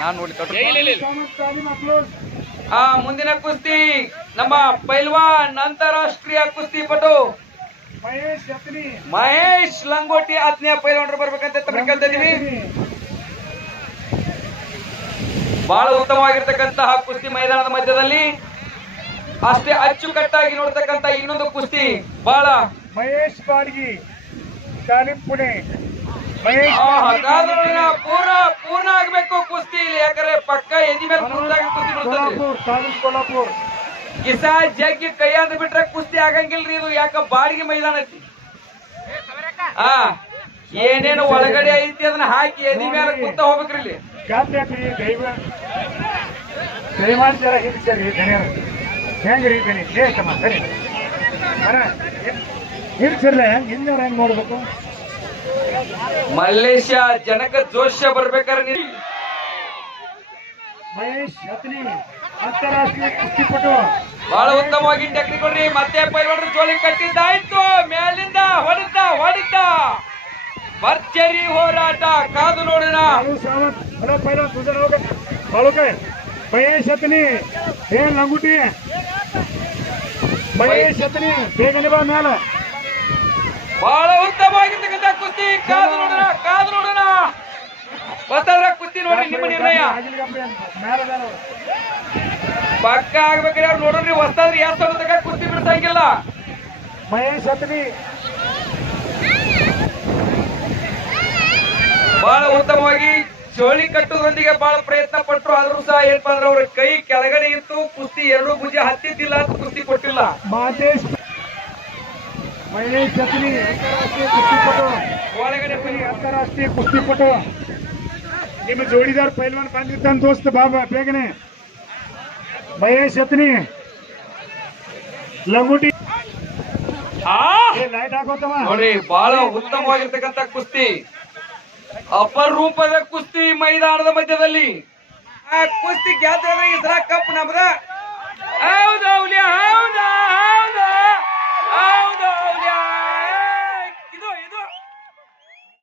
ನಾನು ನೋಡಿ ಮುಂದಿನ ಕುಸ್ತಿ ನಮ್ಮ ಪೈಲ್ವಾನ್ ಅಂತಾರಾಷ್ಟ್ರೀಯ ಕುಸ್ತಿಪಟು ಮಹೇಶ್ ಲಂಗೋಟಿ ಆತ್ಮೀಯ ಪೈಲ್ವಾನರು ಬರ್ಬೇಕಂತ ಕೇಳ್ತಾ ಇದೀವಿ. ಬಹಳ ಉತ್ತಮವಾಗಿರ್ತಕ್ಕಂತಹ ಕುಸ್ತಿ ಮೈದಾನದ ಮಧ್ಯದಲ್ಲಿ ಅಷ್ಟೇ ಅಚ್ಚುಕಟ್ಟಾಗಿ ನೋಡ್ತಕ್ಕಂತ ಇನ್ನೊಂದು ಕುಸ್ತಿ ಬಹಳ ಮಹೇಶ್ ಬಾಡ್ಗಿ ತಾಲೀಮ್ ಪುಣೆ ಪೂರ್ಣ ಆಗ್ಬೇಕು ಕುಸ್ತಿ ಇಲ್ಲಿ. ಯಾಕಂದ್ರೆ ಪಕ್ಕ ಎದಿ ಮೇಲೆ ಕುಸ್ತಿ ಕೊಲ್ಲಾಪುರ್ ಕಿಸ ಜಗ್ಗಿ ಕೈ ಅಂದ್ ಬಿಟ್ರೆ ಕುಸ್ತಿ ಆಗಂಗಿಲ್ರಿ. ಇದು ಯಾಕ ಬಾಡಿಗೆ ಮೈದಾನ ಐತಿ. ಏನೇನು ಒಳಗಡೆ ಐತಿ ಅದನ್ನ ಹಾಕಿ ಎದಿ ಮೇಲೆ ಕುಂತ ಹೋಗ್ಬೇಕ್ರಿ ಇಲ್ಲಿ. ದಯಮಾಡಿ ಜರ ಹಿಡ್ಸರಿ ಹೆಂಗ್ರಿ ದನಿ ಸರಿ ಹಿಡ್ಸಿರ್ಲ ಹೆಂಗ್ ನೋಡ್ಬೇಕು. ಮಲ್ಲೇಶ ಜನಕ ಜೋಶ್ಯ ಬರ್ಬೇಕಾದ್ರೆ ಮಹೇಶ್ ಹತ್ನಿ ಅಂತಾರಾಷ್ಟ್ರೀಯ ಕುಸ್ತಿಪಟು ಬಹಳ ಉತ್ತಮವಾಗಿ ಟೆಕ್ನಿಕ್ ಕೊಡ್ರಿ. ಮತ್ತೆ ಪೈಲ್ವಾನರು ಜೋಳಿ ಕಟ್ಟಿದ್ದಾಯ್ತು. ಮೇಲಿಂದ ಹೊಡಿತ ಭರ್ಜರಿ ಹೋರಾಟ ಕಾದು ನೋಡೋಣ. ಮಹೇಶ್ ಹತ್ನಿ ಲಂಗುಟಿ ಮಹೇಶ್ ಹತ್ನಿ ಬೇಗನೆ ಬಾ ಮೇಲೆ. ಬಹಳ ಉತ್ತಮವಾಗಿರ್ತಕ್ಕಂಥ ಕುಸ್ತಿ ಕಾದು ನೋಡೋಣ. ಹೊಸದ್ರ ಕುಸ್ತಿ ನೋಡ್ರಿ, ನಿಮ್ಮ ನಿರ್ಣಯ ಪಕ್ಕ ಆಗ್ಬೇಕ್ರಿ. ಅವ್ರು ನೋಡ್ರಿ ಹೊಸದ್ರಿ ಯಾವ ಕುಸ್ತಿ ಬಿಡ್ಸಂಗಿಲ್ಲ. ಮಹೇಶ್ ಹತ್ನಿ ಬಹಳ ಉತ್ತಮವಾಗಿ ಚೋಳಿ ಕಟ್ಟುವುದರೊಂದಿಗೆ ಬಹಳ ಪ್ರಯತ್ನ ಪಟ್ಟರು. ಆದ್ರೂ ಸಹ ಏನಪ್ಪಾ ಅಂದ್ರೆ ಅವ್ರ ಕೈ ಕೆಳಗಡೆ ಇತ್ತು. ಕುಸ್ತಿ ಎರಡು ಭುಜ ಹತ್ತಿದ್ದಿಲ್ಲ ಅಂತ ಕುಸ್ತಿ ಕೊಟ್ಟಿಲ್ಲ. ಮಹೇಶ್ ಹತ್ನಿ ಅಂತಾರಾಷ್ಟ್ರೀಯ ಕುಸ್ತಿಪಟು ಒಳಗಡೆ ಅಂತಾರಾಷ್ಟ್ರೀಯ ಕುಸ್ತಿಪಟು ನಿಮ್ಮ ಜೋಡಿದಾರ್ ಪೈಲ್ವಾನ್ ಬಂದಿದ್ದಾನೆ ದೋಸ್ತ ಬಾಬಾ ಬೇಗನೆ. ಮಹೇಶ್ ಹತ್ನಿ ಲಂಗುಟಿ ಲೈಟ್ ಹಾಕೋತವ ನೋಡಿ. ಬಹಳ ಉತ್ತಮವಾಗಿರ್ತಕ್ಕಂಥ ಕುಸ್ತಿ, ಅಪರೂಪದ ಕುಸ್ತಿ ಮೈದಾನದ ಮಧ್ಯದಲ್ಲಿ. ಆ ಕುಸ್ತಿ ಗೆದ್ದರೆ ಈ ಸಲ ಕಪ್ ನಮ್ದ.